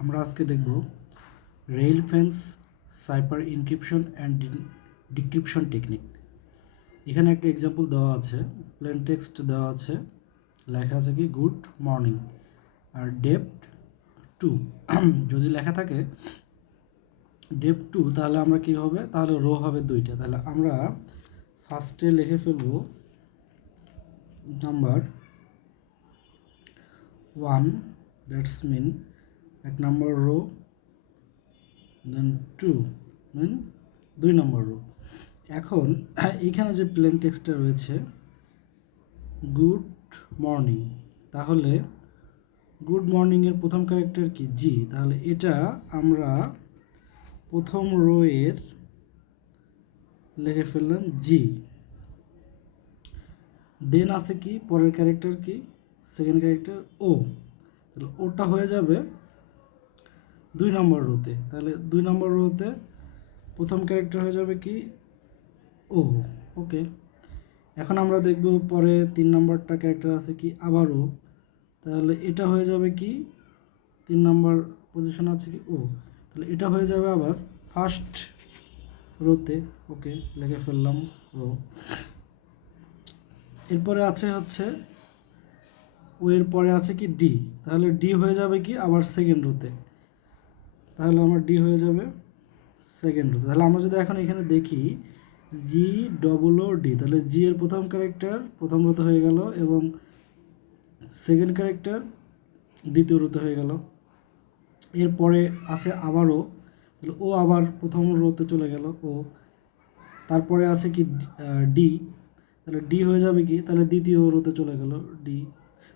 আমরা আজকে দেখব rail fence cipher encryption and decryption technique. এখানে একটা এক্সাম্পল দেওয়া আছে, প্লেন টেক্সট দেওয়া আছে, লেখা আছে কি গুড মর্নিং আর ডেপ্ট 2 যদি লেখা থাকে ডেপ্ট 2 তাহলে আমরা কি হবে, তাহলে রো হবে 2টা। তাহলে আমরা ফার্স্টে লিখে ফেলব নাম্বার 1, দ্যাটস মিন 1 নম্বর রো, দেন 2 মিন 2 নম্বর রো। এখন এইখানে যে প্লেন টেক্সটটা রয়েছে গুড মর্নিং, তাহলে গুড মর্নিংয়ের প্রথম ক্যারেক্টার কি জি, তাহলে এটা আমরা প্রথম রো এর লিখে ফেললাম জি। দেন আছে কি পরের ক্যারেক্টার কি সেকেন্ড ক্যারেক্টার ও, তাহলে ওটা হয়ে যাবে 2 নম্বর রোতে। তাহলে 2 নম্বর রোতে প্রথম ক্যারেক্টার হয়ে যাবে কি ও। ওকে, এখন আমরা দেখব পরে 3 নম্বরটা ক্যারেক্টার আছে কি আবারও, তাহলে এটা হয়ে যাবে কি 3 নম্বর পজিশন আছে কি ও, তাহলে এটা হয়ে যাবে আবার ফার্স্ট রোতে। ওকে, লিখে ফেললাম রো। এরপরে আছে হচ্ছে ও এর পরে আছে কি ডি, তাহলে ডি হয়ে যাবে কি আবার সেকেন্ড রোতে, তাহলে আমার ডি হয়ে যাবে সেকেন্ড রোতে। তাহলে আমরা যদি এখন এখানে দেখি জি ডবল ও ডি, তাহলে জি এর প্রথম ক্যারেক্টার প্রথম রোতে হয়ে গেল এবং সেকেন্ড ক্যারেক্টার দ্বিতীয় রোতে হয়ে গেল। এরপরে আছে আবারও, তাহলে ও আবার প্রথম রোতে চলে গেল ও। তারপরে আছে কি ডি, তাহলে ডি হয়ে যাবে কি তাহলে দ্বিতীয় রোতে চলে গেল ডি।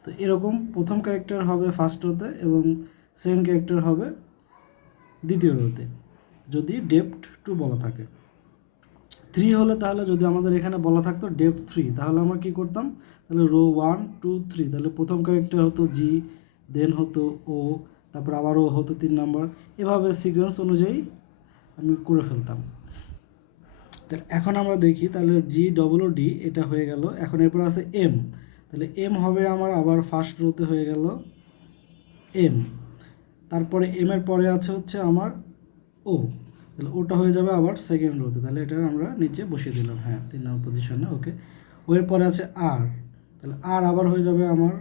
তো এরকম প্রথম ক্যারেক্টার হবে ফার্স্ট রোতে এবং সেকেন্ড ক্যারেক্টার হবে দ্বিতীয় রোতে যদি ডেপ্থ 2 বলা থাকে। 3 হলে তাহলে যদি আমাদের এখানে বলা থাকতো ডেপ্থ 3, তাহলে আমরা কি করতাম, তাহলে রো 1 2 3, তাহলে প্রথম ক্যারেক্টার হতো জি, দেন হতো ও, তারপর আবারও হতো 3 নাম্বার, এভাবে সিকোয়েন্স অনুযায়ী আমি করে ফেলতাম। তাহলে এখন আমরা দেখি, তাহলে জি ডবল ও ডি এটা হয়ে গেল। এখন এরপর আছে এম, তাহলে এম হবে আমার আবার ফার্স্ট রোতে হয়ে গেল এম। তারপরে এম এর পরে আছে হচ্ছে আমার ও, তাহলে ওটা হয়ে যাবে আবার সেকেন্ড রোতে, তাহলে এটা আমরা নিচে বসিয়ে দিলাম, হ্যাঁ 3 নম্বর পজিশনে। ওকে, ও এর পরে আছে আর, তাহলে আর আবার হয়ে যাবে আমার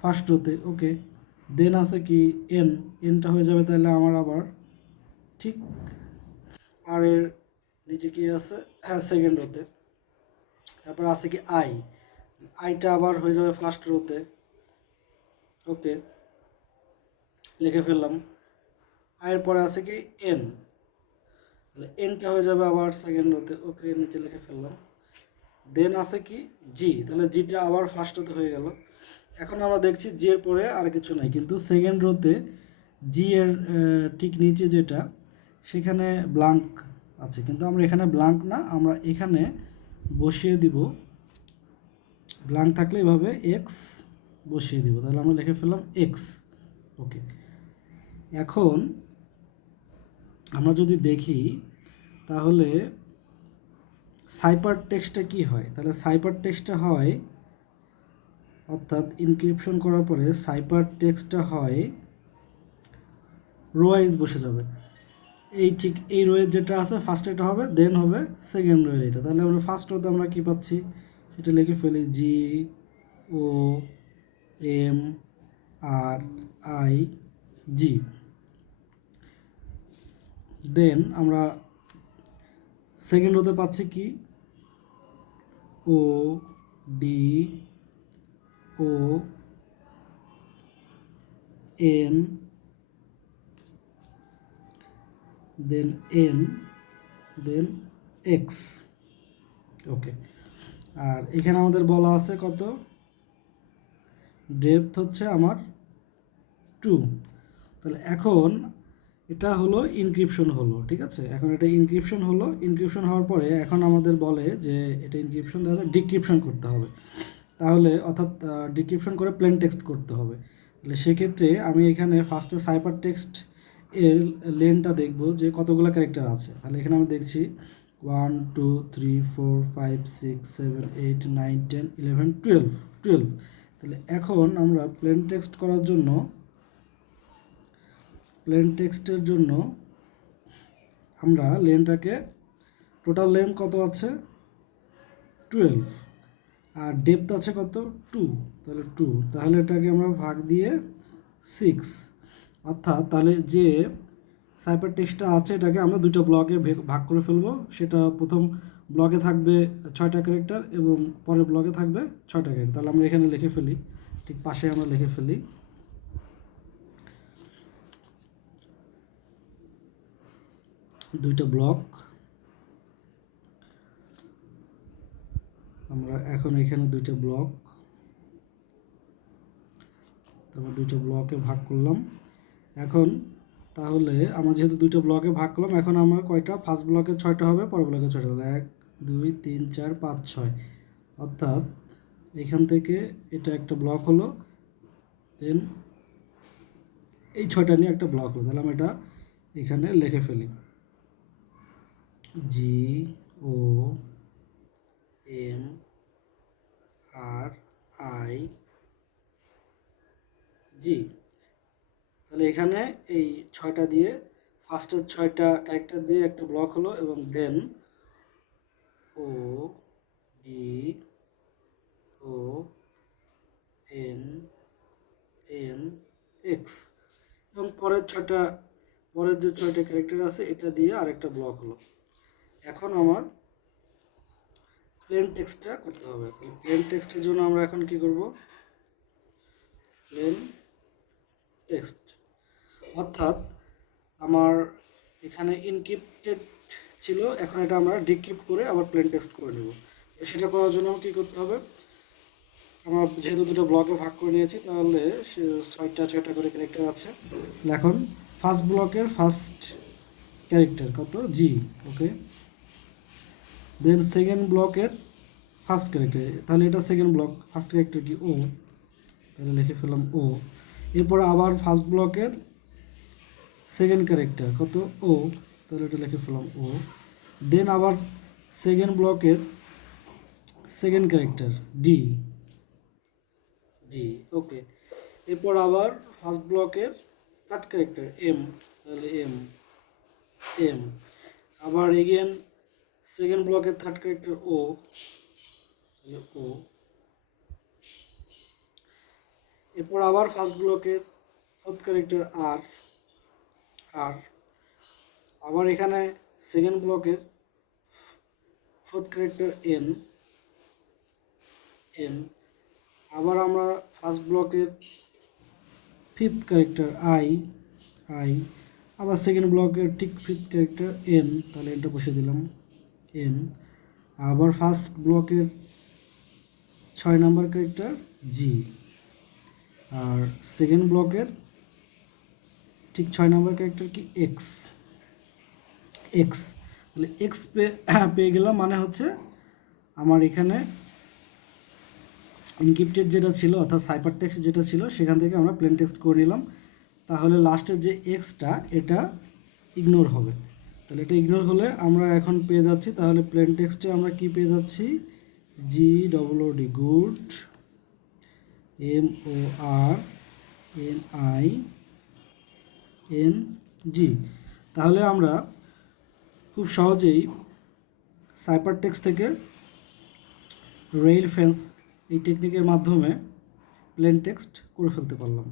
ফার্স্ট রোতে। ওকে, দেন আছে কি এন, এনটা হয়ে যাবে তাহলে আমার আবার ঠিক আর এর নিচে কি আছে, হ্যাঁ সেকেন্ড রোতে। তারপর আছে কি আই, আইটা আবার হয়ে যাবে ফার্স্ট রোতে। ওকে, লিখে ফেললাম। আয়ের পরে আছে কি এন, তাহলে এনটা হয়ে যাবে আবার সেকেন্ড রোতে। ওকে, নিচে লিখে ফেললাম। দেন আছে কি জি, তাহলে জিটা আবার ফার্স্ট রোতে হয়ে গেল। এখন আমরা দেখছি জি এর পরে আর কিছু নাই, কিন্তু সেকেন্ড রোতে জি এর ঠিক নিচে যেটা সেখানে ব্লাঙ্ক আছে, কিন্তু আমরা এখানে ব্লাঙ্ক না, আমরা এখানে বসিয়ে দিব ব্লাঙ্ক থাকলে এভাবে এক্স বসিয়ে দিব, তাহলে আমরা লিখে ফেললাম এক্স। ওকে, এখন আমরা যদি দেখি তাহলে সাইপার টেক্সটটা কি হয়, তাহলে সাইপার টেক্সটটা হয়, অর্থাৎ ইনক্রিপশন করার পরে সাইপার টেক্সটটা হয় রো ওয়াইজ বসে যাবে। এই ঠিক এই রোয়ের যেটা আছে ফার্স্ট এটা হবে, দেন হবে সেকেন্ড রোয়ের এটা। তাহলে আমরা ফার্স্ট রোতে আমরা কি পাচ্ছি সেটা লিখে ফেলি জি ও এম আর আই জি। দেন আমরা সেকেন্ড রোতে পাচ্ছি কি ও D O N, than n, দেন এক্স। ওকে, আর এখানে আমাদের বলা আছে কত, ডেপথ হচ্ছে আমার 2। তাহলে এখন এটা হলো ইনক্রিপশন হলো, ঠিক আছে, এখন এটা ইনক্রিপশন হলো। ইনক্রিপশন হওয়ার পরে এখন আমাদের বলে যে এটা ইনক্রিপশন দেওয়া ডিক্রিপশন করতে হবে, তাহলে অর্থাৎ ডিক্রিপশন করে প্লেন টেক্সট করতে হবে। তাহলে সেক্ষেত্রে আমি এখানে ফার্স্টে সাইপার টেক্সট এর লেনটা দেখব যে কতগুলো ক্যারেক্টার আছে। তাহলে এখানে আমি দেখছি 1 2 3 4 5 6 7 8 9 10 11 12। তাহলে এখন আমরা প্লেন টেক্সট করার জন্য প্লেন টেক্সটের জন্য আমরা লেনটাকে টোটাল লেন্থ কত আছে 12 আর ডেপথ আছে কত 2, তাহলে 2, তাহলে এটাকে আমরা ভাগ দিয়ে 6, অর্থাৎ তাহলে যে সাইপার টেক্সটটা আছে এটাকে আমরা দুটো ব্লকে ভাগ করে ফেলবো। সেটা প্রথম ব্লকে থাকবে 6টা ক্যারেক্টার এবং পরের ব্লকে থাকবে 6টা ক্যারেক্টার। তাহলে আমরা এখানে লিখে ফেলি, ঠিক পাশে আমরা লিখে ফেলি দুইটা ব্লক। আমরা এখন এখানে দুইটা ব্লক, তারপর দুইটা ব্লকে ভাগ করলাম। এখন তাহলে আমরা যেহেতু দুইটা ব্লকে ভাগ করলাম, এখন আমার কয়টা, ফার্স্ট ব্লকে 6টা হবে, পরের ব্লকে 6টা হবে, 1 2 3 4 5 6, অর্থাৎ এখান থেকে এটা একটা ব্লক হলো, দেন এই 6টা নিয়ে একটা ব্লক হলো। তাহলে আমি এটা এখানে লিখে ফেলি জি ও এম আর আই জি। তাহলে এখানে এই 6টা দিয়ে ফার্স্টের 6টা ক্যারেক্টার দিয়ে একটা ব্লক হলো এবং then O D O N N X এবং পরের যে 6টা ক্যারেক্টার আছে এটা দিয়ে আরেকটা ব্লক হলো। এখন আমার প্লেন টেক্সটটা করতে হবে। তাহলে প্লেন টেক্সটের জন্য আমরা এখন কি করব, প্লেন টেক্সট, অর্থাৎ আমার এখানে ইনক্রিপ্টেড ছিল, এখন এটা আমরা ডিক্রিপ্ট করে আবার প্লেন টেক্সট করে নেব। সেটা করার জন্য কী করতে হবে, আমরা যেহেতু দুটো ব্লকে ভাগ করে নিয়েছি তাহলে 6টা করে ক্যারেক্টার আছে। এখন ফার্স্ট ব্লকের ফার্স্ট ক্যারেক্টার কত জি, ওকে, দেন সেকেন্ড ব্লকের ফার্স্ট ক্যারেক্টার, তাহলে এটা সেকেন্ড ব্লক, ফার্স্ট ক্যারেক্টার কি ও, তাহলে লিখে ফেললাম ও। এরপর আবার ফার্স্ট ব্লকের সেকেন্ড ক্যারেক্টার কত ও, তাহলে এটা লিখে ফেললাম ও। দেন আবার সেকেন্ড ব্লকের সেকেন্ড ক্যারেক্টার ডি ডি, ওকে। এরপর আবার ফার্স্ট ব্লকের থার্ড ক্যারেক্টার এম, তাহলে এম এম। আবার এগেন সেকেন্ড ব্লকের থার্ড ক্যারেক্টার ও, তাহলে ও। এরপর আবার ফার্স্ট ব্লকের ফোর্থ ক্যারেক্টার আর আর। আবার এখানে সেকেন্ড ব্লকের ফোর্থ ক্যারেক্টার এন এন। আবার আমরা ফার্স্ট ব্লকের ফিফথ ক্যারেক্টার আই আই। আবার সেকেন্ড ব্লকের ঠিক ফিফথ ক্যারেক্টার এন, তাহলে এটা বসে দিলাম এন। আবার ফার্স্ট ব্লকের 6 নম্বর ক্যারেক্টার জি, আর সেকেন্ড ব্লকের ঠিক 6 নম্বর ক্যারেক্টার কি এক্স এক্স। তাহলে এক্স পেয়ে গেলাম, মানে হচ্ছে আমার এখানে ইনক্রিপ্টেড যেটা ছিল অর্থাৎ সাইপার টেক্সট যেটা ছিল সেখান থেকে আমরা প্লেন টেক্সট করে নিলাম। তাহলে লাস্টের যে এক্সটা এটা ইগনোর হবে, তাহলে এটা ইগনোর হলে আমরা এখন পেয়ে যাচ্ছি, তাহলে প্লেন টেক্সটে আমরা কি পেয়ে যাচ্ছি, G double O D good, M O R N I N G. তাহলে আমরা খুব সহজেই সাইপার টেক্সট থেকে রেইল ফেন্স এই টেকনিকের মাধ্যমে প্লেন টেক্সট করে ফেলতে পারলাম।